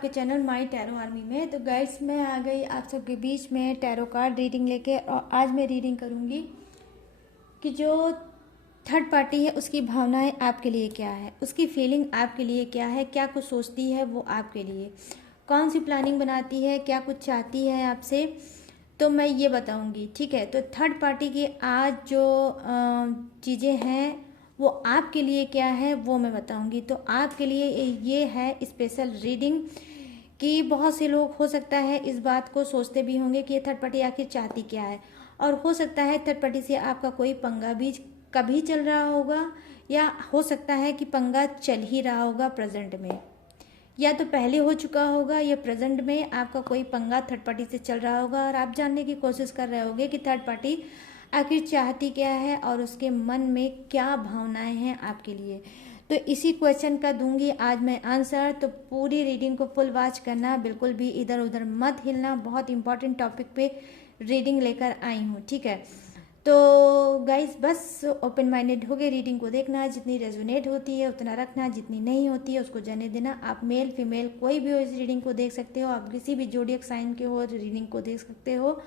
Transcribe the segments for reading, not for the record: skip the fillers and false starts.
आपके channel my tarot army में। तो गाइस मैं आ गई आप सबके बीच में टैरो कार्ड रीडिंग लेके, और आज मैं रीडिंग करूँगी कि जो थर्ड पार्टी है उसकी भावनाएं आपके लिए क्या है, उसकी फीलिंग आपके लिए क्या है, क्या कुछ सोचती है वो आपके लिए, कौन सी प्लानिंग बनाती है, क्या कुछ चाहती है आपसे, तो मैं ये बताऊंगी। ठीक है, तो थर्ड पार्टी की आज जो चीज़ें हैं वो आपके लिए क्या है वो मैं बताऊंगी। तो आपके लिए ये है स्पेशल रीडिंग कि बहुत से लोग हो सकता है इस बात को सोचते भी होंगे कि ये थर्ड पार्टी आखिर चाहती क्या है, और हो सकता है थर्ड पार्टी से आपका कोई पंगा भी कभी चल रहा होगा, या हो सकता है कि पंगा चल ही रहा होगा प्रेजेंट में, या तो पहले हो चुका होगा, या प्रेजेंट में आपका कोई पंगा थर्ड पार्टी से चल रहा होगा और आप जानने की कोशिश कर रहे होगे कि थर्ड पार्टी आखिर चाहती क्या है और उसके मन में क्या भावनाएं हैं आपके लिए। तो इसी क्वेश्चन का दूंगी आज मैं आंसर। तो पूरी रीडिंग को फुल वॉच करना, बिल्कुल भी इधर उधर मत हिलना, बहुत इंपॉर्टेंट टॉपिक पे रीडिंग लेकर आई हूँ। ठीक है, तो गाइस बस ओपन माइंडेड हो गए, रीडिंग को देखना, जितनी रेजोनेट होती है उतना रखना, जितनी नहीं होती है उसको जाने देना। आप मेल फीमेल कोई भी हो इस रीडिंग को देख सकते हो, आप किसी भी जोडियक साइन के हो रीडिंग को देख सकते हो।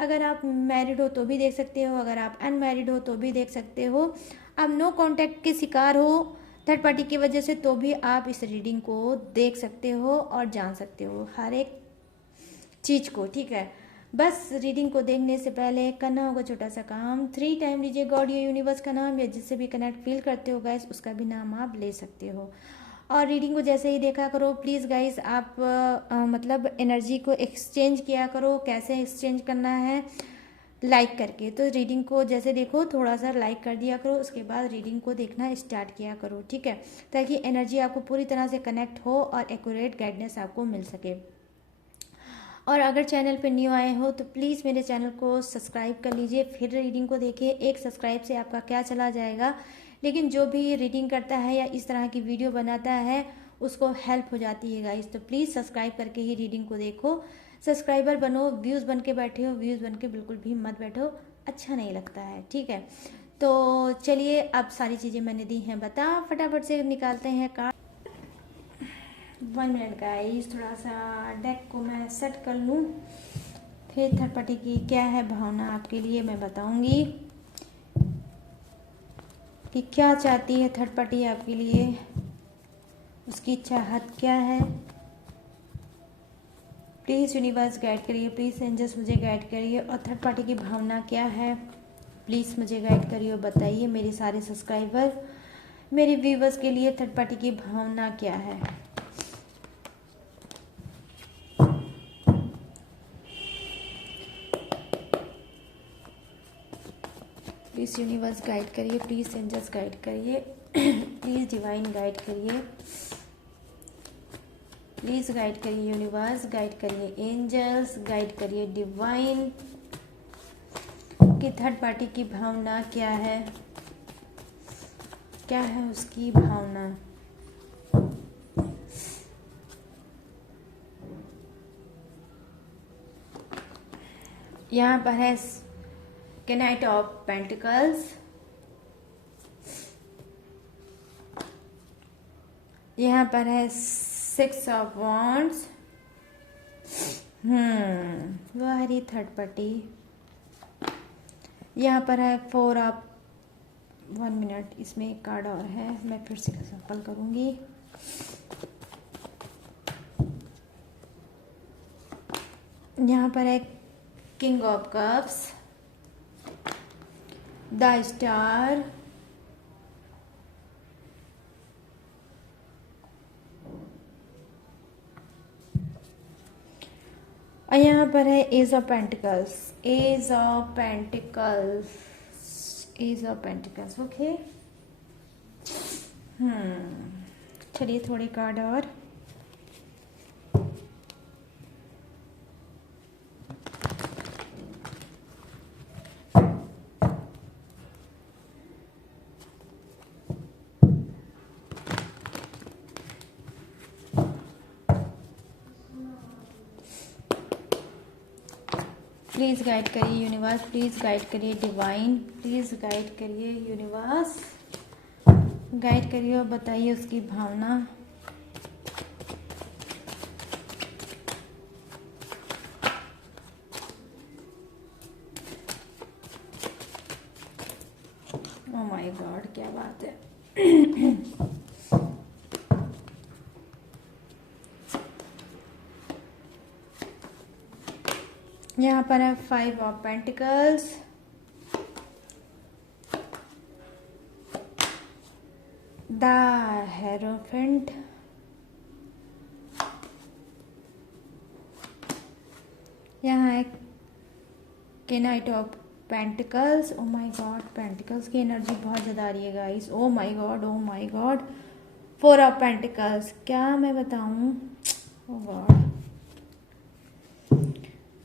अगर आप मैरिड हो तो भी देख सकते हो, अगर आप अनमैरिड हो तो भी देख सकते हो, आप नो कांटेक्ट के शिकार हो थर्ड पार्टी की वजह से तो भी आप इस रीडिंग को देख सकते हो और जान सकते हो हर एक चीज़ को। ठीक है, बस रीडिंग को देखने से पहले करना होगा छोटा सा काम, 3 टाइम लीजिए गॉड या यूनिवर्स का नाम, या जिससे भी कनेक्ट फील करते हो गाइस उसका भी नाम आप ले सकते हो। और रीडिंग को जैसे ही देखा करो प्लीज़ गाइस आप मतलब एनर्जी को एक्सचेंज किया करो। कैसे एक्सचेंज करना है? लाइक करके। तो रीडिंग को जैसे देखो थोड़ा सा लाइक कर दिया करो, उसके बाद रीडिंग को देखना स्टार्ट किया करो। ठीक है, ताकि एनर्जी आपको पूरी तरह से कनेक्ट हो और एक्यूरेट गाइडेंस आपको मिल सके। और अगर चैनल पे न्यू आए हो तो प्लीज़ मेरे चैनल को सब्सक्राइब कर लीजिए, फिर रीडिंग को देखिए। एक सब्सक्राइब से आपका क्या चला जाएगा, लेकिन जो भी रीडिंग करता है या इस तरह की वीडियो बनाता है उसको हेल्प हो जाती है गाइस। तो प्लीज़ सब्सक्राइब करके ही रीडिंग को देखो, सब्सक्राइबर बनो। व्यूज़ बन के बैठे हो, व्यूज़ बन के बिल्कुल भी मत बैठो, अच्छा नहीं लगता है। ठीक है, तो चलिए अब सारी चीज़ें मैंने दी हैं बता, फटाफट से निकालते हैं कार्ड। 1 मिनट गाइस, थोड़ा सा डेक को मैं सेट कर लूँ, फिर थर्ड पार्टी की क्या है भावना आपके लिए मैं बताऊंगी कि क्या चाहती है थर्ड पार्टी आपके लिए, उसकी चाहत क्या है। प्लीज़ यूनिवर्स गाइड करिए, प्लीज़ एंजल्स मुझे गाइड करिए, और थर्ड पार्टी की भावना क्या है प्लीज़ मुझे गाइड करिए और बताइए। मेरे सारे सब्सक्राइबर, मेरे व्यूवर्स के लिए थर्ड पार्टी की भावना क्या है। प्लीज़ यूनिवर्स गाइड करिए, प्लीज़ एंजल्स गाइड करिए, प्लीज़ डिवाइन गाइड करिए, प्लीज़ गाइड करिए यूनिवर्स, गाइड करिए एंजल्स, गाइड करिए डिवाइन, कि थर्ड पार्टी की भावना क्या है, क्या है उसकी भावना। यहाँ पर है Knight of Pentacles, यहाँ पर है 6 of Wands, वही थर्ड पार्टी। यहाँ पर है 4 of 1 मिनट, इसमें एक कार्ड और है, मैं फिर से सफल करूँगी। यहाँ पर है king of cups, the star, और यहाँ पर है ace of pentacles, ace of pentacles, ace of pentacles. Okay, चलिए थोड़े कार्ड और। प्लीज़ गाइड करिए यूनिवर्स, प्लीज़ गाइड करिए डिवाइन, प्लीज़ गाइड करिए यूनिवर्स, गाइड करिए और बताइए उसकी भावना। माय गॉड, क्या बात है। यहाँ पर है 5 ऑफ पेंटिकल्स, द हेरोफेंट, यहाँ है night of pentacles. Oh my God, pentacles की एनर्जी बहुत ज़्यादा आ रही है guys. Oh my God, oh my God, 4 of pentacles. क्या मैं बताऊँ, ओ गॉड,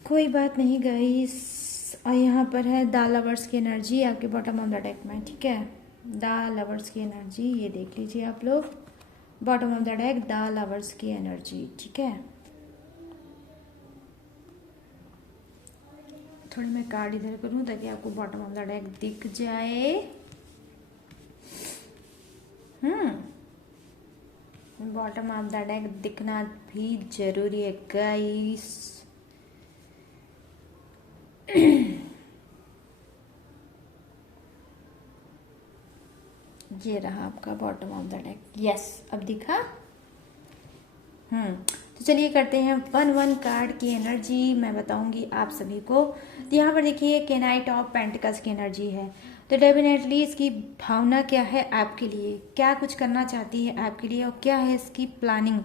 कोई बात नहीं गाइस। और यहाँ पर है द लवर्स की एनर्जी आपके बॉटम ऑफ द डेक में, ठीक है। द लवर्स की एनर्जी, ये देख लीजिए आप लोग, bottom of the deck the lovers की एनर्जी, ठीक है। थोड़ी मैं कार्ड इधर करूँ ताकि आपको बॉटम ऑफ द डेक दिख जाए। बॉटम ऑफ द डेक दिखना भी जरूरी है गाइस। ये रहा आपका bottom of the deck. Yes, अब दिखा। तो चलिए करते हैं 1 कार्ड की एनर्जी, मैं बताऊंगी आप सभी को। तो यहाँ पर देखिए नाइट ऑफ पेंटिकल्स की एनर्जी है, तो डेफिनेटली इसकी भावना क्या है आपके लिए, क्या कुछ करना चाहती है आपके लिए और क्या है इसकी प्लानिंग।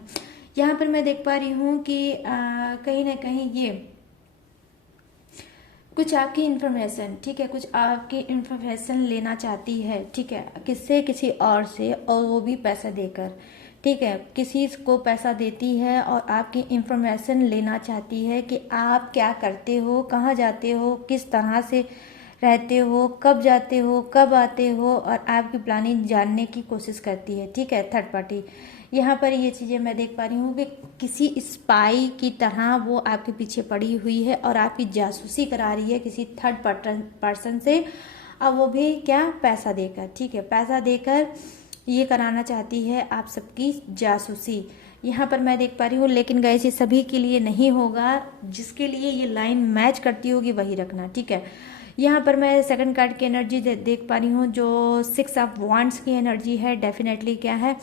यहाँ पर मैं देख पा रही हूँ कि कहीं ना कहीं ये कुछ आपकी इन्फॉर्मेशन, ठीक है, कुछ आपकी इन्फॉर्मेशन लेना चाहती है, ठीक है, किससे, किसी और से, और वो भी पैसा देकर, ठीक है। किसी को पैसा देती है और आपकी इन्फॉर्मेशन लेना चाहती है कि आप क्या करते हो, कहाँ जाते हो, किस तरह से रहते हो, कब जाते हो, कब आते हो, और आपकी प्लानिंग जानने की कोशिश करती है, ठीक है, थर्ड पार्टी। यहाँ पर ये चीज़ें मैं देख पा रही हूँ कि किसी स्पाई की तरह वो आपके पीछे पड़ी हुई है और आपकी जासूसी करा रही है किसी थर्ड पर्सन से, अब वो भी क्या, पैसा देकर, ठीक है, पैसा देकर ये कराना चाहती है आप सबकी जासूसी। यहाँ पर मैं देख पा रही हूँ, लेकिन गाइस ये सभी के लिए नहीं होगा, जिसके लिए ये लाइन मैच करती होगी वही रखना, ठीक है। यहाँ पर मैं सेकंड कार्ड की एनर्जी देख पा रही हूँ, जो 6 ऑफ वांड्स की एनर्जी है। डेफिनेटली क्या है,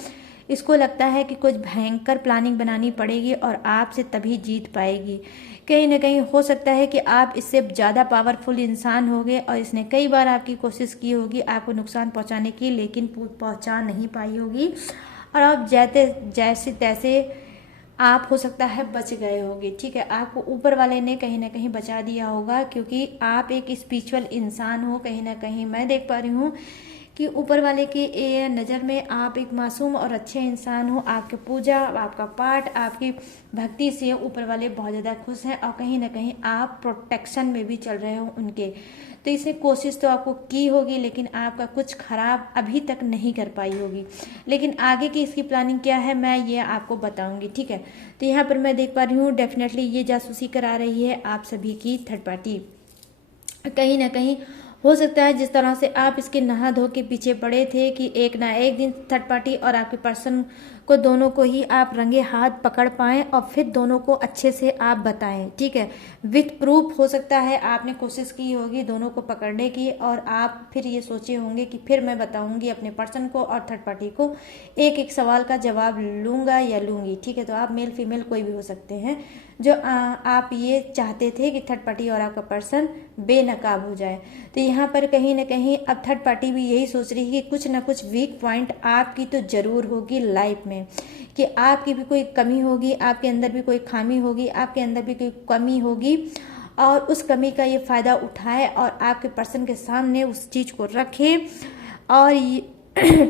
इसको लगता है कि कुछ भयंकर प्लानिंग बनानी पड़ेगी और आपसे तभी जीत पाएगी। कहीं ना कहीं हो सकता है कि आप इससे ज़्यादा पावरफुल इंसान होंगे और इसने कई बार आपकी कोशिश की होगी आपको नुकसान पहुंचाने की, लेकिन पहुंचा नहीं पाई होगी, और आप जैसे तैसे आप हो सकता है बच गए होगे, ठीक है। आपको ऊपर वाले ने कहीं ना कहीं बचा दिया होगा, क्योंकि आप एक स्पिरिचुअल इंसान हो। कहीं ना कहीं मैं देख पा रही हूँ कि ऊपर वाले के नज़र में आप एक मासूम और अच्छे इंसान हो। आपकी पूजा, आपका पाठ, आपकी भक्ति से ऊपर वाले बहुत ज़्यादा खुश हैं और कहीं ना कहीं आप प्रोटेक्शन में भी चल रहे हो उनके। तो इसने कोशिश तो आपको की होगी, लेकिन आपका कुछ खराब अभी तक नहीं कर पाई होगी, लेकिन आगे की इसकी प्लानिंग क्या है मैं ये आपको बताऊंगी, ठीक है। तो यहाँ पर मैं देख पा रही हूँ डेफिनेटली ये जासूसी करा रही है आप सभी की थर्ड पार्टी। कहीं ना कहीं हो सकता है जिस तरह से आप इसके नहा धो के पीछे पड़े थे कि एक ना एक दिन थर्ड पार्टी और आपके पर्सन को, दोनों को ही आप रंगे हाथ पकड़ पाएं और फिर दोनों को अच्छे से आप बताएं, ठीक है, विथ प्रूफ। हो सकता है आपने कोशिश की होगी दोनों को पकड़ने की और आप फिर ये सोचे होंगे कि फिर मैं बताऊंगी अपने पर्सन को और थर्ड पार्टी को, एक एक सवाल का जवाब लूंगा या लूंगी, ठीक है। तो आप मेल फीमेल कोई भी हो सकते हैं, जो आप ये चाहते थे कि थर्ड पार्टी और आपका पर्सन बेनकाब हो जाए। तो यहाँ पर कहीं ना कहीं अब थर्ड पार्टी भी यही सोच रही है कि कुछ ना कुछ वीक पॉइंट आपकी तो जरूर होगी लाइफ में, कि आपकी भी कोई कमी होगी, आपके अंदर भी कोई खामी होगी, आपके अंदर भी कोई कमी होगी, और उस कमी का ये फायदा उठाए और आपके पर्सन के सामने उस चीज को रखे और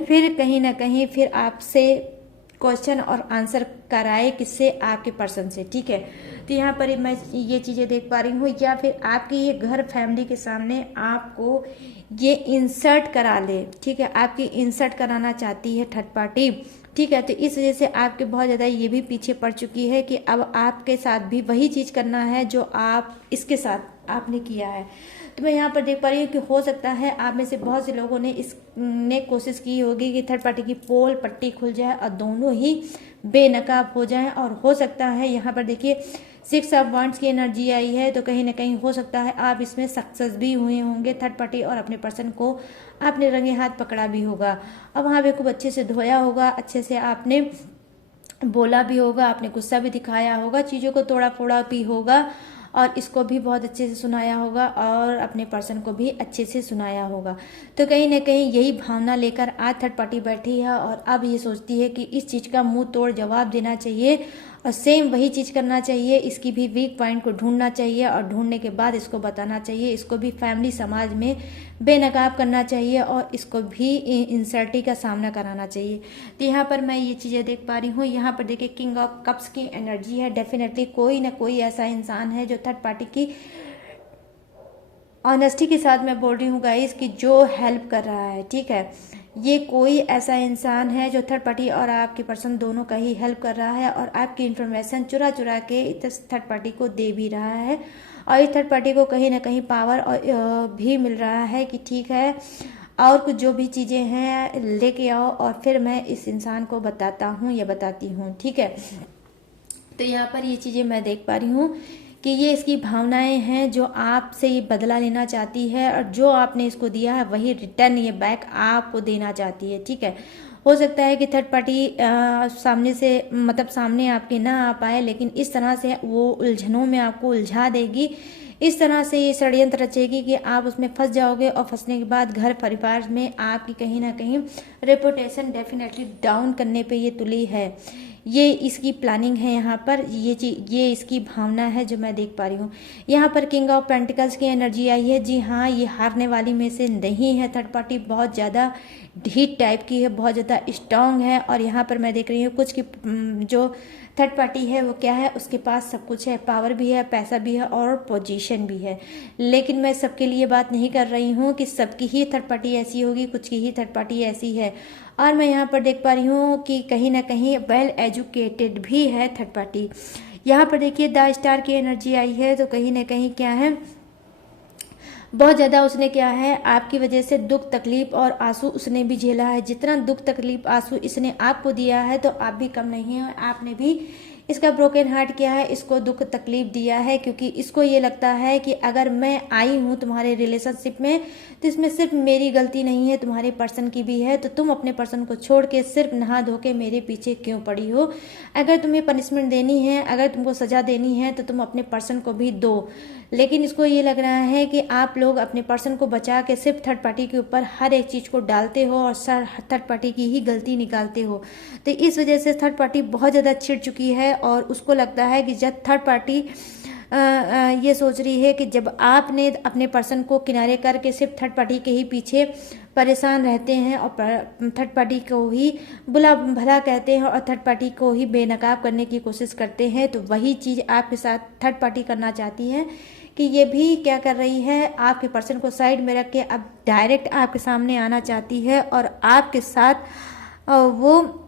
फिर कहीं ना कहीं फिर आपसे क्वेश्चन और आंसर कराए, किससे, आपके पर्सन से, ठीक है। तो यहाँ पर मैं ये चीज़ें देख पा रही हूँ, या फिर आपके ये घर फैमिली के सामने आपको ये इंसर्ट करा ले, ठीक है, आपकी इंसर्ट कराना चाहती है थर्ड पार्टी, ठीक है। तो इस वजह से आपके बहुत ज़्यादा ये भी पीछे पड़ चुकी है कि अब आपके साथ भी वही चीज़ करना है जो आप इसके साथ आपने किया है। तो मैं यहाँ पर देख पा रही हूँ कि हो सकता है आप में से बहुत से लोगों ने इसने कोशिश की होगी कि थर्ड पार्टी की पोल पट्टी खुल जाए और दोनों ही बेनकाब हो जाएं। और हो सकता है यहाँ पर देखिए 6 ऑफ वांड्स की एनर्जी आई है, तो कहीं ना कहीं हो सकता है आप इसमें सक्सेस भी हुए होंगे। थर्ड पार्टी और अपने पर्सन को आपने रंगे हाथ पकड़ा भी होगा और वहाँ पे खूब अच्छे से धोया होगा, अच्छे से आपने बोला भी होगा, आपने गुस्सा भी दिखाया होगा, चीज़ों को तोड़ा फोड़ा भी होगा और इसको भी बहुत अच्छे से सुनाया होगा और अपने पर्सन को भी अच्छे से सुनाया होगा। तो कहीं ना कहीं यही भावना लेकर आज थर्ड पार्टी बैठी है और अब ये सोचती है कि इस चीज़ का मुंह तोड़ जवाब देना चाहिए और सेम वही चीज़ करना चाहिए। इसकी भी वीक पॉइंट को ढूंढना चाहिए और ढूंढने के बाद इसको बताना चाहिए। इसको भी फैमिली समाज में बेनकाब करना चाहिए और इसको भी इंसल्टी का सामना कराना चाहिए। तो यहाँ पर मैं ये चीज़ें देख पा रही हूँ। यहाँ पर देखिए किंग ऑफ कप्स की एनर्जी है। डेफिनेटली कोई ना कोई ऐसा इंसान है जो थर्ड पार्टी की ऑनेस्टी के साथ मैं बोल रही हूँ गाइस कि जो हेल्प कर रहा है, ठीक है। ये कोई ऐसा इंसान है जो थर्ड पार्टी और आपके पर्सन दोनों का ही हेल्प कर रहा है और आपकी इन्फॉर्मेशन चुरा चुरा के इस थर्ड पार्टी को दे भी रहा है और इस थर्ड पार्टी को कहीं ना कहीं पावर भी मिल रहा है कि ठीक है और कुछ जो भी चीज़ें हैं लेके आओ और फिर मैं इस इंसान को बताता हूँ या बताती हूँ, ठीक है। तो यहाँ पर ये चीज़ें मैं देख पा रही हूँ कि ये इसकी भावनाएं हैं जो आपसे ये बदला लेना चाहती है और जो आपने इसको दिया है वही रिटर्न ये बैक आपको देना चाहती है, ठीक है। हो सकता है कि थर्ड पार्टी सामने से मतलब सामने आपके ना आ पाए, लेकिन इस तरह से वो उलझनों में आपको उलझा देगी, इस तरह से ये षड्यंत्र रचेगी कि आप उसमें फंस जाओगे और फंसने के बाद घर परिवार में आपकी कहीं ना कहीं रेपुटेशन डेफिनेटली डाउन करने पे ये तुली है। ये इसकी प्लानिंग है यहाँ पर, ये इसकी भावना है जो मैं देख पा रही हूँ। यहाँ पर किंग ऑफ पेंटिकल्स की एनर्जी आई है। जी हाँ, ये हारने वाली में से नहीं है। थर्ड पार्टी बहुत ज़्यादा ढीठ टाइप की है, बहुत ज़्यादा स्ट्रांग है और यहाँ पर मैं देख रही हूँ कुछ की जो थर्ड पार्टी है वो क्या है, उसके पास सब कुछ है, पावर भी है, पैसा भी है और पोजीशन भी है। लेकिन मैं सबके लिए बात नहीं कर रही हूँ कि सबकी ही थर्ड पार्टी ऐसी होगी, कुछ की ही थर्ड पार्टी ऐसी है। और मैं यहाँ पर देख पा रही हूँ कि कहीं ना कहीं वेल एजुकेटेड भी है थर्ड पार्टी। यहाँ पर देखिए द स्टार की एनर्जी आई है, तो कहीं ना कहीं क्या है, बहुत ज़्यादा उसने क्या है आपकी वजह से दुख तकलीफ और आंसू उसने भी झेला है। जितना दुख तकलीफ आंसू इसने आपको दिया है तो आप भी कम नहीं है, आपने भी इसका ब्रोकन हार्ट किया है, इसको दुख तकलीफ दिया है क्योंकि इसको ये लगता है कि अगर मैं आई हूँ तुम्हारे रिलेशनशिप में तो इसमें सिर्फ मेरी गलती नहीं है, तुम्हारे पर्सन की भी है। तो तुम अपने पर्सन को छोड़ के सिर्फ नहा धो के मेरे पीछे क्यों पड़ी हो? अगर तुम्हें पनिशमेंट देनी है, अगर तुमको सजा देनी है तो तुम अपने पर्सन को भी दो। लेकिन इसको ये लग रहा है कि आप लोग अपने पर्सन को बचा के सिर्फ थर्ड पार्टी के ऊपर हर एक चीज़ को डालते हो और थर्ड पार्टी की ही गलती निकालते हो। तो इस वजह से थर्ड पार्टी बहुत ज़्यादा चिढ़ चुकी है और उसको लगता है कि जब थर्ड पार्टी ये सोच रही है कि जब आपने अपने पर्सन को किनारे करके सिर्फ थर्ड पार्टी के ही पीछे परेशान रहते हैं और थर्ड पार्टी को ही बुला भला कहते हैं और थर्ड पार्टी को ही बेनकाब करने की कोशिश करते हैं, तो वही चीज़ आपके साथ थर्ड पार्टी करना चाहती है कि ये भी क्या कर रही है, आपके पर्सन को साइड में रख के अब डायरेक्ट आपके सामने आना चाहती है और आपके साथ वो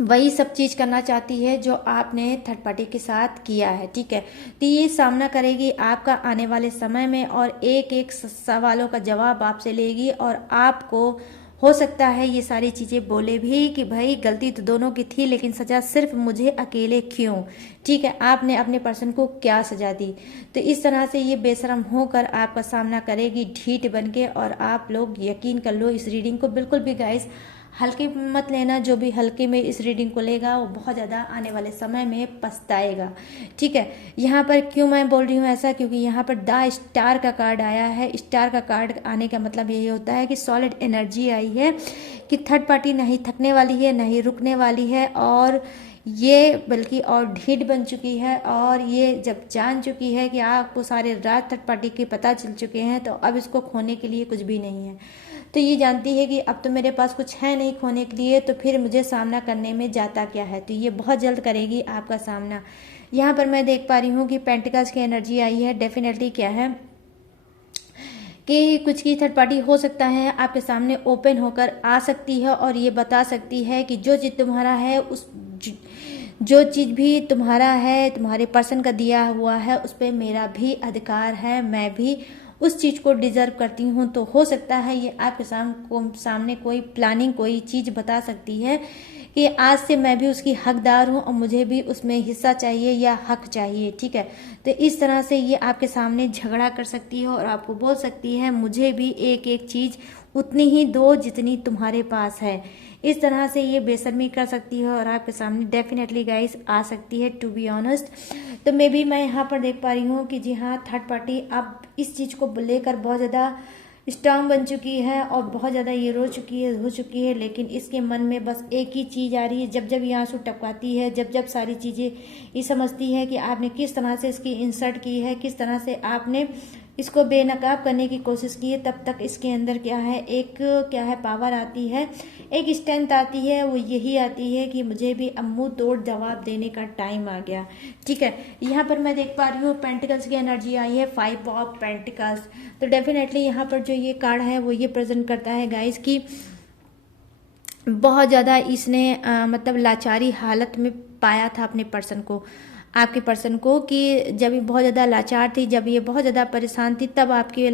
वही सब चीज़ करना चाहती है जो आपने थर्ड पार्टी के साथ किया है, ठीक है। तो ये सामना करेगी आपका आने वाले समय में और एक एक सवालों का जवाब आपसे लेगी और आपको हो सकता है ये सारी चीज़ें बोले भी कि भाई गलती तो दोनों की थी लेकिन सज़ा सिर्फ मुझे अकेले क्यों, ठीक है, आपने अपने पर्सन को क्या सज़ा दी। तो इस तरह से ये बेशरम होकर आपका सामना करेगी ढीठ बन के। और आप लोग यकीन कर लो इस रीडिंग को बिल्कुल भी गाइस हल्के मत लेना। जो भी हल्के में इस रीडिंग को लेगा वो बहुत ज़्यादा आने वाले समय में पछताएगा, ठीक है। यहाँ पर क्यों मैं बोल रही हूँ ऐसा, क्योंकि यहाँ पर द स्टार का कार्ड आया है। स्टार का कार्ड आने का मतलब यही होता है कि सॉलिड एनर्जी आई है कि थर्ड पार्टी नहीं थकने वाली है, नहीं रुकने वाली है और ये बल्कि और ढीठ बन चुकी है। और ये जब जान चुकी है कि आपको सारे राज थर्ड पार्टी के पता चल चुके हैं तो अब इसको खोने के लिए कुछ भी नहीं है। तो ये जानती है कि अब तो मेरे पास कुछ है नहीं खोने के लिए, तो फिर मुझे सामना करने में जाता क्या है। तो ये बहुत जल्द करेगी आपका सामना। यहाँ पर मैं देख पा रही हूँ कि पेंटिकल्स की एनर्जी आई है। डेफिनेटली क्या है कि कुछ की थर्ड पार्टी हो सकता है आपके सामने ओपन होकर आ सकती है और ये बता सकती है कि जो चीज़ तुम्हारा है उस जो चीज़ भी तुम्हारा है, तुम्हारे पर्सन का दिया हुआ है, उस पर मेरा भी अधिकार है, मैं भी उस चीज़ को डिजर्व करती हूँ, तो हो सकता है ये आपके सामने कोई प्लानिंग, कोई चीज़ बता सकती है कि आज से मैं भी उसकी हकदार हूँ और मुझे भी उसमें हिस्सा चाहिए या हक चाहिए, ठीक है। तो इस तरह से ये आपके सामने झगड़ा कर सकती है और आपको बोल सकती है मुझे भी एक एक चीज़ उतनी ही दो जितनी तुम्हारे पास है। इस तरह से ये बेशर्मी कर सकती है और आपके सामने डेफिनेटली गाइस आ सकती है, टू बी ऑनेस्ट। तो मैं यहाँ पर देख पा रही हूँ कि जी हाँ, थर्ड पार्टी अब इस चीज़ को लेकर बहुत ज़्यादा स्ट्रांग बन चुकी है और बहुत ज़्यादा ये हो चुकी है, लेकिन इसके मन में बस एक ही चीज़ आ रही है। जब जब ये आंसू टपकाती है, जब जब सारी चीज़ें ये समझती है कि आपने किस तरह से इसकी इंसल्ट की है, किस तरह से आपने इसको बेनकाब करने की कोशिश की है, तब तक इसके अंदर क्या है पावर आती है, एक स्ट्रेंथ आती है। वो यही आती है कि मुझे भी अब मुंह तोड़ जवाब देने का टाइम आ गया, ठीक है। यहाँ पर मैं देख पा रही हूँ पेंटिकल्स की एनर्जी आई है, 5 ऑफ पेंटिकल्स। तो डेफिनेटली यहाँ पर जो ये कार्ड है वो ये प्रेजेंट करता है गाइस कि बहुत ज़्यादा इसने मतलब लाचारी हालत में पाया था अपने पर्सन को, आपके पर्सन को, कि जब ये बहुत ज़्यादा लाचार थी, जब ये बहुत ज़्यादा परेशान थी, तब आपके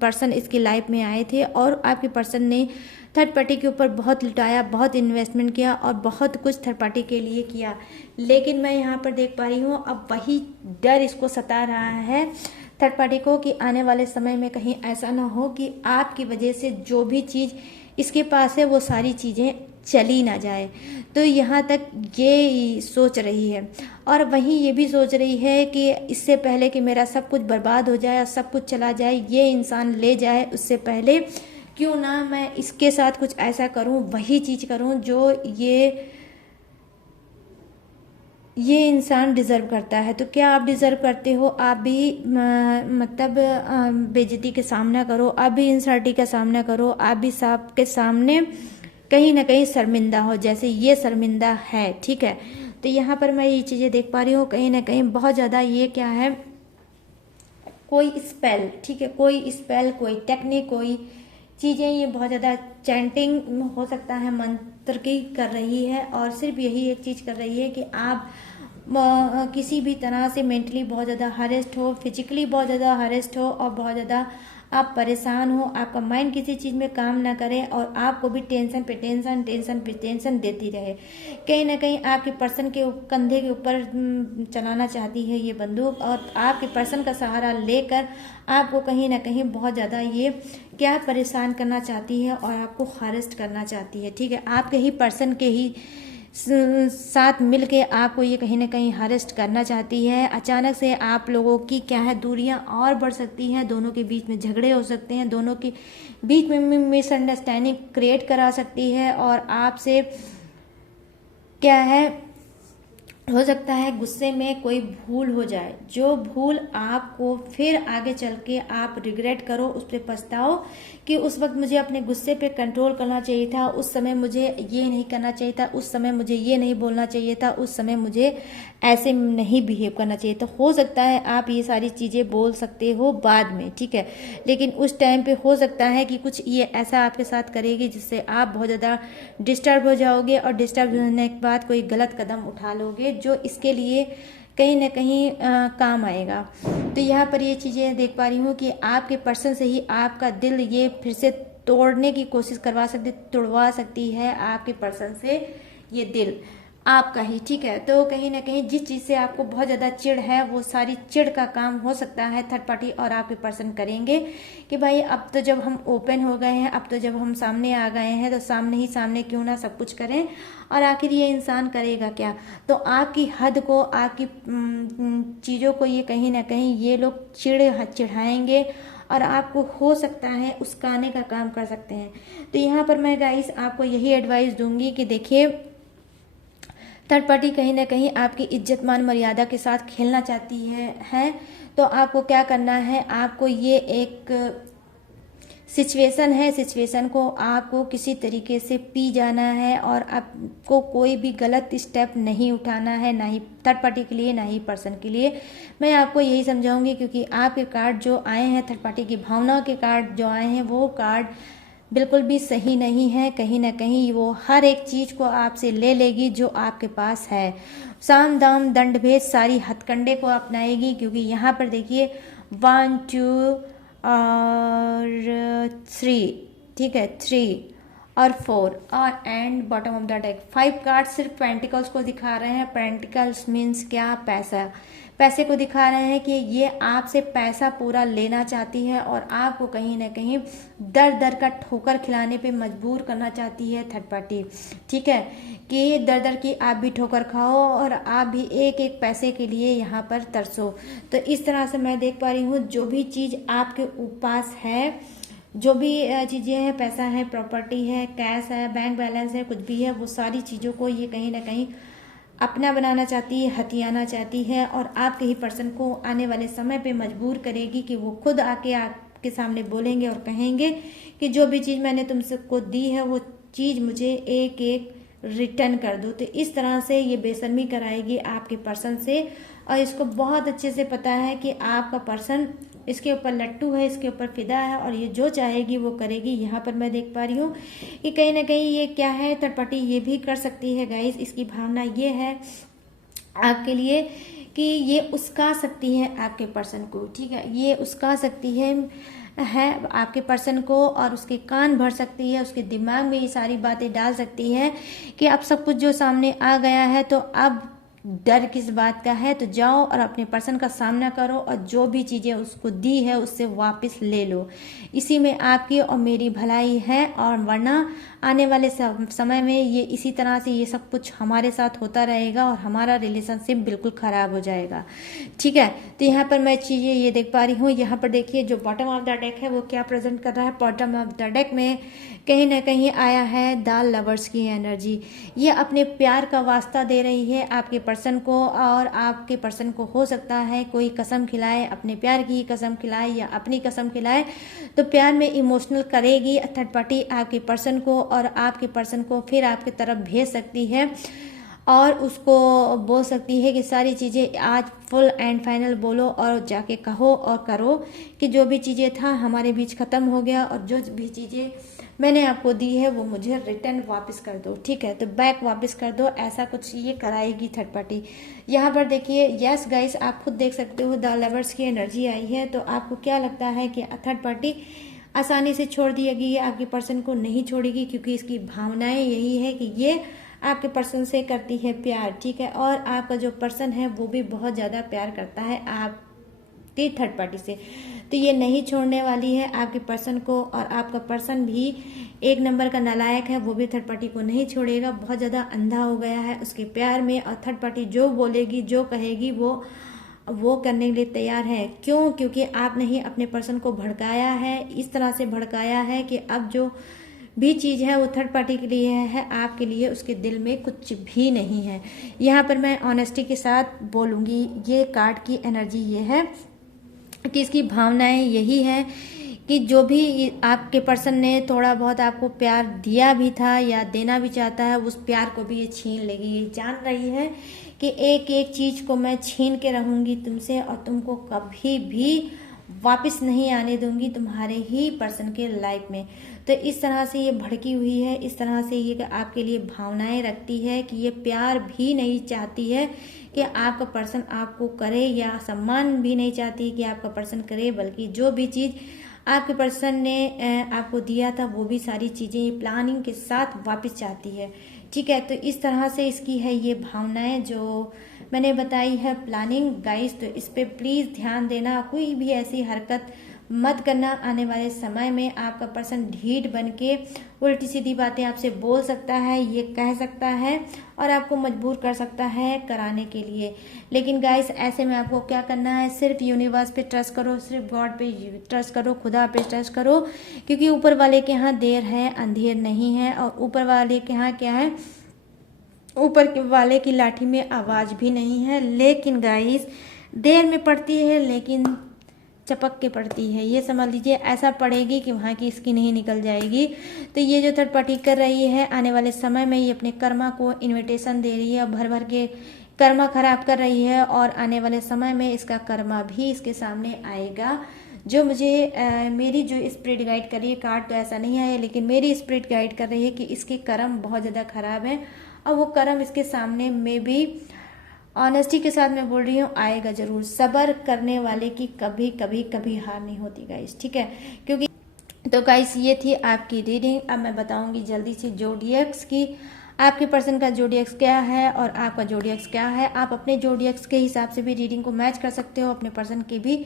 पर्सन इसकी लाइफ में आए थे और आपके पर्सन ने थर्ड पार्टी के ऊपर बहुत लुटाया, बहुत इन्वेस्टमेंट किया और बहुत कुछ थर्ड पार्टी के लिए किया। लेकिन मैं यहाँ पर देख पा रही हूँ अब वही डर इसको सता रहा है थर्ड पार्टी को कि आने वाले समय में कहीं ऐसा ना हो कि आपकी वजह से जो भी चीज़ इसके पास है वो सारी चीज़ें चली ना जाए। तो यहाँ तक ये सोच रही है और वहीं ये भी सोच रही है कि इससे पहले कि मेरा सब कुछ बर्बाद हो जाए, सब कुछ चला जाए, ये इंसान ले जाए, उससे पहले क्यों ना मैं इसके साथ कुछ ऐसा करूं, वही चीज़ करूं जो ये इंसान डिज़र्व करता है। तो क्या आप डिज़र्व करते हो? आप भी मतलब बेइज्जती के सामना करो, आप भी इंसल्टी का सामना करो, आप भी सब के सामने कहीं ना कहीं शर्मिंदा हो जैसे ये शर्मिंदा है, ठीक है। तो यहाँ पर मैं ये चीज़ें देख पा रही हूँ, कहीं ना कहीं बहुत ज़्यादा ये क्या है, कोई स्पेल, ठीक है, कोई स्पेल, कोई टेक्निक, कोई चीज़ें ये बहुत ज़्यादा चैंटिंग हो सकता है, मंत्र की कर रही है और सिर्फ यही एक चीज़ कर रही है कि आप किसी भी तरह से मेंटली बहुत ज़्यादा हरेस्ट हो, फिजिकली बहुत ज़्यादा हरेस्ट हो और बहुत ज़्यादा आप परेशान हो, आपका माइंड किसी चीज़ में काम ना करे और आपको भी टेंशन पे टेंशन देती रहे। कहीं ना कहीं आपके पर्सन के कंधे के ऊपर चलाना चाहती है ये बंदूक और आपके पर्सन का सहारा लेकर आपको कहीं ना कहीं बहुत ज़्यादा ये क्या परेशान करना चाहती है और आपको हरेस्ट करना चाहती है, ठीक है। आपके ही पर्सन के ही साथ मिलके आपको ये कहीं ना कहीं हरेस्ट करना चाहती है। अचानक से आप लोगों की क्या है दूरियां और बढ़ सकती हैं, दोनों के बीच में झगड़े हो सकते हैं, दोनों के बीच में मिसअंडरस्टैंडिंग क्रिएट करा सकती है और आपसे क्या है हो सकता है गुस्से में कोई भूल हो जाए, जो भूल आपको फिर आगे चल के आप रिग्रेट करो, उस पर पछताओ कि उस वक्त मुझे अपने गुस्से पे कंट्रोल करना चाहिए था, उस समय मुझे ये नहीं करना चाहिए था, उस समय मुझे ये नहीं बोलना चाहिए था, उस समय मुझे ऐसे नहीं बिहेव करना चाहिए। तो हो सकता है आप ये सारी चीज़ें बोल सकते हो बाद में, ठीक है, लेकिन उस टाइम पे हो सकता है कि कुछ ये ऐसा आपके साथ करेगी जिससे आप बहुत ज़्यादा डिस्टर्ब हो जाओगे और डिस्टर्ब होने के बाद कोई गलत कदम उठा लोगे जो इसके लिए कहीं ना कहीं काम आएगा। तो यहाँ पर ये चीज़ें देख पा रही हूँ कि आपके पर्सन से ही आपका दिल ये फिर से तोड़ने की कोशिश तोड़वा सकती है आपके पर्सन से ये दिल आपका ही, ठीक है। तो कहीं ना कहीं जिस चीज़ से आपको बहुत ज़्यादा चिढ़ है वो सारी चिढ़ का काम हो सकता है थर्ड पार्टी और आपके पर्सन करेंगे कि भाई अब तो जब हम ओपन हो गए हैं, अब तो जब हम सामने आ गए हैं तो सामने ही सामने क्यों ना सब कुछ करें और आखिर ये इंसान करेगा क्या। तो आपकी हद को, आपकी चीज़ों को ये कहीं ना कहीं ये लोग चिढ़ाएंगे और आपको हो सकता है उस्काने का काम कर सकते हैं। तो यहाँ पर मैं गाइस आपको यही एडवाइस दूंगी कि देखिए थर्ड पार्टी कहीं ना कहीं आपकी इज्जत मान मर्यादा के साथ खेलना चाहती है। तो आपको क्या करना है, आपको ये एक सिचुएशन को आपको किसी तरीके से पी जाना है और आपको कोई भी गलत स्टेप नहीं उठाना है, ना ही थर्ड पार्टी के लिए ना ही पर्सन के लिए। मैं आपको यही समझाऊंगी क्योंकि आपके कार्ड जो आए हैं, थर्ड पार्टी की भावनाओं के कार्ड जो आए हैं, वो कार्ड बिल्कुल भी सही नहीं है। कहीं ना कहीं वो हर एक चीज़ को आपसे ले लेगी जो आपके पास है, साम दाम दंड भेद सारी हथकंडे को अपनाएगी। क्योंकि यहाँ पर देखिए 1 2 और 3, ठीक है, 3 और 4 और and bottom of the deck 5 card सिर्फ पेंटिकल्स को दिखा रहे हैं। पेंटिकल्स मीन्स क्या? पैसा, पैसे को दिखा रहे हैं कि ये आपसे पैसा पूरा लेना चाहती है और आपको कहीं ना कहीं दर दर का ठोकर खिलाने पे मजबूर करना चाहती है थर्ड पार्टी, ठीक है, कि दर दर की आप भी ठोकर खाओ और आप भी एक एक पैसे के लिए यहाँ पर तरसो। तो इस तरह से मैं देख पा रही हूँ जो भी चीज़ आपके पास है, जो भी चीज़ें हैं, पैसा है, प्रॉपर्टी है, कैश है, बैंक बैलेंस है, कुछ भी है, वो सारी चीज़ों को ये कहीं ना कहीं अपना बनाना चाहती है, हथियाना चाहती है और आपके ही पर्सन को आने वाले समय पे मजबूर करेगी कि वो खुद आके आपके सामने बोलेंगे और कहेंगे कि जो भी चीज़ मैंने तुमसे को दी है वो चीज़ मुझे एक एक रिटर्न कर दो। तो इस तरह से ये बेशर्मी कराएगी आपके पर्सन से और इसको बहुत अच्छे से पता है कि आपका पर्सन इसके ऊपर लट्टू है, इसके ऊपर फिदा है और ये जो चाहेगी वो करेगी। यहाँ पर मैं देख पा रही हूँ कि कहीं ना कहीं ये क्या है, थर्ड पार्टी ये भी कर सकती है गाइस। इसकी भावना ये है आपके लिए कि ये उस्का सकती है आपके पर्सन को, ठीक है, ये उस्का सकती है आपके पर्सन को और उसके कान भर सकती है, उसके दिमाग में ये सारी बातें डाल सकती है कि अब सब कुछ जो सामने आ गया है तो अब डर किस बात का है, तो जाओ और अपने पर्सन का सामना करो और जो भी चीज़ें उसको दी है उससे वापस ले लो। इसी में आपकी और मेरी भलाई है और वरना आने वाले समय में ये इसी तरह से ये सब कुछ हमारे साथ होता रहेगा और हमारा रिलेशनशिप बिल्कुल ख़राब हो जाएगा, ठीक है। तो यहाँ पर मैं चीज़ें ये देख पा रही हूँ। यहाँ पर देखिए जो बॉटम ऑफ द डेक है वो क्या प्रेजेंट कर रहा है। बॉटम ऑफ द डेक में कहीं ना कहीं आया है द लवर्स की एनर्जी। ये अपने प्यार का वास्ता दे रही है आपके पर्सन को और आपके पर्सन को हो सकता है कोई कसम खिलाए, अपने प्यार की कसम खिलाए या अपनी कसम खिलाए, तो प्यार में इमोशनल करेगी थर्ड पार्टी आपके पर्सन को और आपके पर्सन को फिर आपकी तरफ भेज सकती है और उसको बोल सकती है कि सारी चीज़ें आज फुल एंड फाइनल बोलो और जाके कहो और करो कि जो भी चीज़ें था हमारे बीच ख़त्म हो गया और जो भी चीज़ें मैंने आपको दी है वो मुझे रिटर्न वापस कर दो, ठीक है, तो बैक वापस कर दो। ऐसा कुछ ये कराएगी थर्ड पार्टी। यहाँ पर देखिए यस गाइस, आप खुद देख सकते हो द लवर्स की एनर्जी आई है। तो आपको क्या लगता है कि थर्ड पार्टी आसानी से छोड़ दिएगी? ये आपके पर्सन को नहीं छोड़ेगी क्योंकि इसकी भावनाएं यही है कि ये आपके पर्सन से करती है प्यार, ठीक है, और आपका जो पर्सन है वो भी बहुत ज़्यादा प्यार करता है आपकी थर्ड पार्टी से। तो ये नहीं छोड़ने वाली है आपके पर्सन को और आपका पर्सन भी एक नंबर का नालायक है, वो भी थर्ड पार्टी को नहीं छोड़ेगा। बहुत ज़्यादा अंधा हो गया है उसके प्यार में और थर्ड पार्टी जो बोलेगी जो कहेगी वो करने के लिए तैयार है। क्यों? क्योंकि आपने ही अपने पर्सन को भड़काया है, इस तरह से भड़काया है कि अब जो भी चीज़ है वो थर्ड पार्टी के लिए है, आपके लिए उसके दिल में कुछ भी नहीं है। यहाँ पर मैं ऑनेस्टी के साथ बोलूँगी, ये कार्ड की एनर्जी ये है कि इसकी भावनाएं यही है कि जो भी आपके पर्सन ने थोड़ा बहुत आपको प्यार दिया भी था या देना भी चाहता है उस प्यार को भी ये छीन लेगी। ये जान रही है कि एक एक चीज़ को मैं छीन के रहूँगी तुमसे और तुमको कभी भी वापस नहीं आने दूंगी तुम्हारे ही पर्सन के लाइफ में। तो इस तरह से ये भड़की हुई है, इस तरह से ये आपके लिए भावनाएं रखती है कि ये प्यार भी नहीं चाहती है कि आपका पर्सन आपको करे या सम्मान भी नहीं चाहती कि आपका पर्सन करे, बल्कि जो भी चीज़ आपके पर्सन ने आपको दिया था वो भी सारी चीज़ें प्लानिंग के साथ वापस चाहती है, ठीक है। तो इस तरह से इसकी है ये भावनाएं जो मैंने बताई है प्लानिंग गाइस। तो इस पे प्लीज़ ध्यान देना, कोई भी ऐसी हरकत मत करना। आने वाले समय में आपका पर्सन ढीठ बन के उल्टी सीधी बातें आपसे बोल सकता है, ये कह सकता है और आपको मजबूर कर सकता है कराने के लिए। लेकिन गाइस ऐसे में आपको क्या करना है, सिर्फ यूनिवर्स पे ट्रस्ट करो, सिर्फ गॉड पे ट्रस्ट करो, खुदा पे ट्रस्ट करो, क्योंकि ऊपर वाले के यहाँ देर है अंधेर नहीं है। और ऊपर वाले के यहाँ क्या है, ऊपर वाले की लाठी में आवाज़ भी नहीं है। लेकिन गाइस देर में पड़ती है लेकिन चपक के पड़ती है, ये समझ लीजिए, ऐसा पड़ेगी कि वहाँ की स्किन ही निकल जाएगी। तो ये जो थर्ड पार्टी कर रही है आने वाले समय में ये अपने कर्मा को इनविटेशन दे रही है और भर भर के कर्मा खराब कर रही है और आने वाले समय में इसका कर्मा भी इसके सामने आएगा। जो मुझे मेरी जो स्पिरिट गाइड कर रही है, कार्ड तो ऐसा नहीं आया लेकिन मेरी स्पिरिट गाइड कर रही है कि इसके कर्म बहुत ज़्यादा खराब है और वो कर्म इसके सामने में भी ऑनेस्टी के साथ मैं बोल रही हूँ, आएगा जरूर। सब्र करने वाले की कभी कभी कभी हार नहीं होती गाइस, ठीक है। क्योंकि तो गाइस ये थी आपकी रीडिंग। अब मैं बताऊंगी जल्दी से जोडियक्स की, आपके पर्सन का जोडियक्स क्या है और आपका जोडियक्स क्या है। आप अपने जोडियक्स के हिसाब से भी रीडिंग को मैच कर सकते हो, अपने पर्सन के भी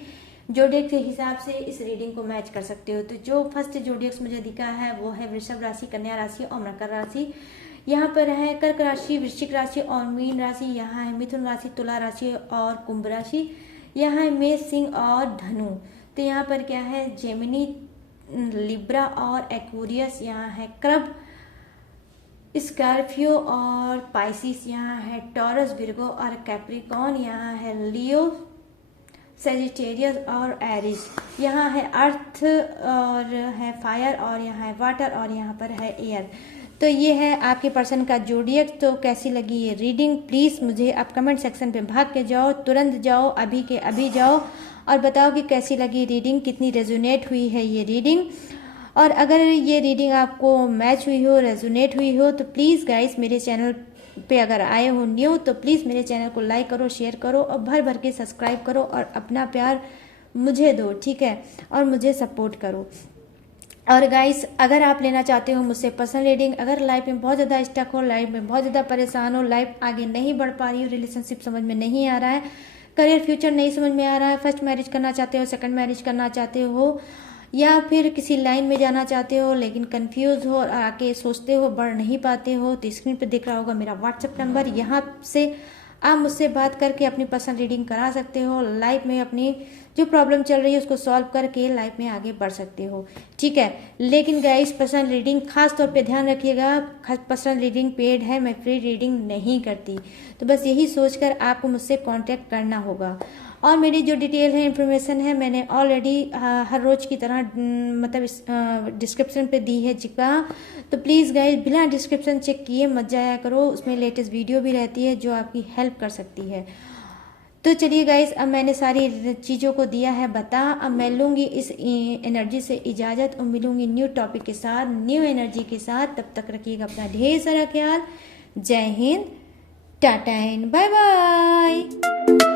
जोडियक्स के हिसाब से इस रीडिंग को मैच कर सकते हो। तो जो फर्स्ट जोडियक्स मुझे दिखा है वो है वृषभ राशि, कन्या राशि और मकर राशि। यहाँ पर है कर्क राशि, वृश्चिक राशि और मीन राशि। यहाँ है मिथुन राशि, तुला राशि और कुंभ राशि। यहाँ है मेष, सिंह और धनु। तो यहाँ पर क्या है, जेमिनी, लिब्रा और एक्वेरियस। यहाँ है क्रब, स्कॉर्पियो और पाइसिस। यहाँ है टॉरस, विर्गो और कैप्रिकॉन। यहाँ है लियो, सेजिटेरियस और एरिस। यहाँ है अर्थ और है फायर और यहाँ है वाटर और यहाँ पर है एयर। तो ये है आपके पर्सन का जोडियक। तो कैसी लगी ये रीडिंग, प्लीज़ मुझे आप कमेंट सेक्शन पे भाग के जाओ, तुरंत जाओ, अभी के अभी जाओ और बताओ कि कैसी लगी रीडिंग, कितनी रेजोनेट हुई है ये रीडिंग। और अगर ये रीडिंग आपको मैच हुई हो, रेजोनेट हुई हो, तो प्लीज़ गाइस मेरे चैनल पे अगर आए हो न्यू तो प्लीज़ मेरे चैनल को लाइक करो, शेयर करो और भर भर के सब्सक्राइब करो और अपना प्यार मुझे दो, ठीक है, और मुझे सपोर्ट करो। और गाइस अगर आप लेना चाहते हो मुझसे पर्सनल रीडिंग, अगर लाइफ में बहुत ज़्यादा स्टक हो, लाइफ में बहुत ज़्यादा परेशान हो, लाइफ आगे नहीं बढ़ पा रही हो, रिलेशनशिप समझ में नहीं आ रहा है, करियर फ्यूचर नहीं समझ में आ रहा है, फर्स्ट मैरिज करना चाहते हो, सेकंड मैरिज करना चाहते हो, या फिर किसी लाइन में जाना चाहते हो लेकिन कंफ्यूज हो और आके सोचते हो बढ़ नहीं पाते हो, तो स्क्रीन पर दिख रहा होगा मेरा व्हाट्सएप नंबर। यहाँ से आप मुझसे बात करके अपनी पर्सनल रीडिंग करा सकते हो, लाइफ में अपनी जो प्रॉब्लम चल रही है उसको सॉल्व करके लाइफ में आगे बढ़ सकते हो, ठीक है। लेकिन गाइस पर्सनल रीडिंग खास तौर पे ध्यान रखिएगा, पर्सनल रीडिंग पेड है, मैं फ्री रीडिंग नहीं करती। तो बस यही सोचकर आपको मुझसे कांटेक्ट करना होगा। और मेरी जो डिटेल है, इन्फॉर्मेशन है, मैंने ऑलरेडी हर रोज की तरह मतलब डिस्क्रिप्शन पे दी है चिपका। तो प्लीज़ गाइस बिना डिस्क्रिप्शन चेक किए मत जाया करो, उसमें लेटेस्ट वीडियो भी रहती है जो आपकी हेल्प कर सकती है। तो चलिए गाइस अब मैंने सारी चीज़ों को दिया है बता, अब मैं लूँगी इस एनर्जी से इजाज़त और मिलूँगी न्यू टॉपिक के साथ, न्यू एनर्जी के साथ। तब तक रखिएगा अपना ढेर सारा ख्याल। जय हिंद, टाटा एंड बाय बाय।